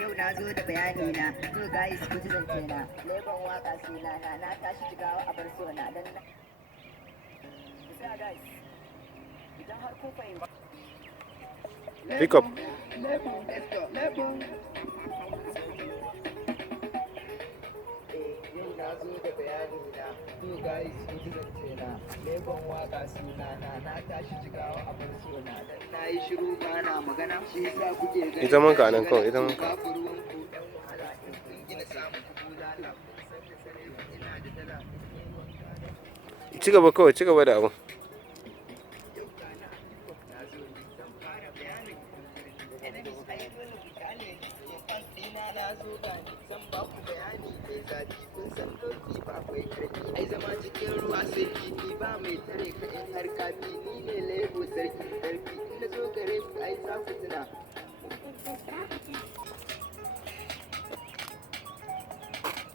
Yau na zo da bayani na, to guys ku ji zance na, leban waka suna na tashi jigawa a bar so na dan na. Guys, idan har kun fahimta. Pick up. Yau na zo da bayani na, to guys ku ji zance na, leban waka suna na tashi jigawa a bar so na dan na yi shiru ba na magana shi yasa kuke gani. Ita man ka nan kawai, ita man ka. Ci gaba kawai, ci gaba da abun. Ai zama cikin ruwa sai kifi ba mai tare ka in har kafi ni ne lebo sarki sarki in na zo gare ku ai za ku tuna.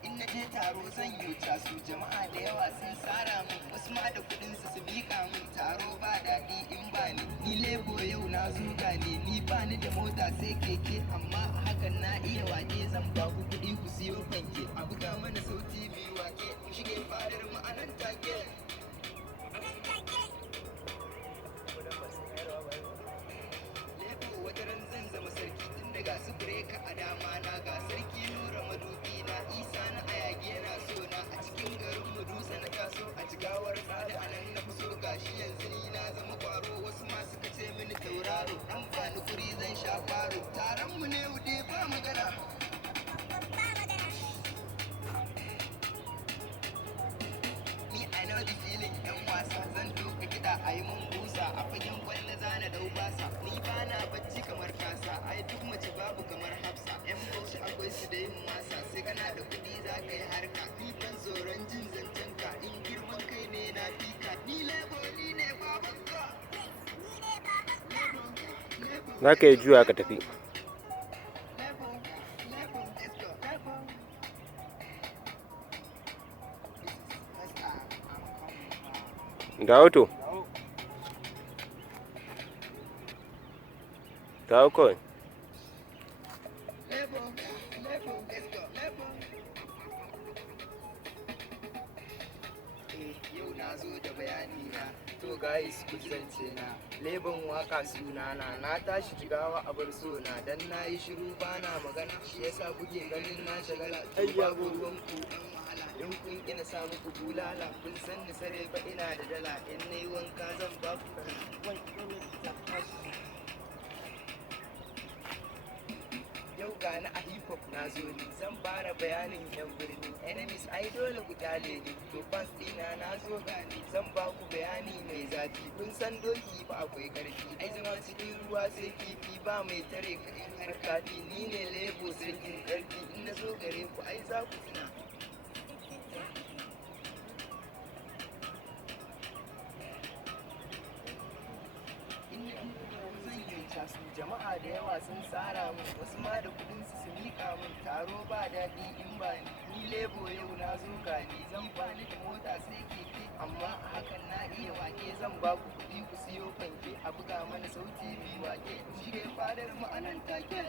In na je taro zan yi su jama'a da yawa sun tsara min wasu ma da kuɗin su miƙa min taro ba daɗi in ba ni lebo yau na zuga ne ni ba ni da mota sai keke amma a hakan na iya wake zan ba ku kuɗi ku siyo fanke a buga mana sauti biyu wake ku shige fadar mu a nan take. Lebo wataran zan zama sarki tun daga su bireka a dama na ga sarki nura madubi na isa na ayage na so na a cikin garin mu dutse na taso a jigawar tsada a nan na fi so gashi yanzu ni na zama kwaro wasu ma suka ce mini tauraro dan bani kuri zan sha faro taron mu ne wude ba magana. Ni I know the feeling yan wasa zan duka kiɗa a yi mun busa a fagen kwallo zana dau basa ni ba na bacci kamar kasa ai duk mace babu kamar hafsa yan bauchi akwai su da yin wasa sai kana da kuɗi za ka yi harka ni ban tsoron jin zancen ka in girman kai ne na fika ni lebo ni ne babanka. Za ka yi juya ka tafi. Dawo to. Dawo kawai. Yau na zo da bayani na, to guys ku zance na, leban waka suna na tashi jigawa a bar so na dan na yi shiru ba na magana shi yasa kuke ganin na shagala babu ruwan ku in kun ina sa muku bulala kun san ni sare ba ina da dala in nayi wanka zan ba ku. Yau gani a hip hop na zo ni zan fara bayanin yan birni enemies ai dole ku kyale ni to fans dina na zo gani zan ba ku bayani mai zafi kun san doki ba akwai karfi ai zama cikin ruwa sai kifi ba mai tare ka in har kafi ni ne lebo sarkin karfi in na zo gare ku ai za ku tuna. Jama'a da yawa sun tsara min wasu ma da kudin su miƙa min taro ba daɗi in ba ni lebo yau na zo gani zan bani da mota sai keke amma a hakan na iya wake zan ba ku kuɗi ku siyo fanke a buga mana sauti biyu wake shige fadar mu a nan take.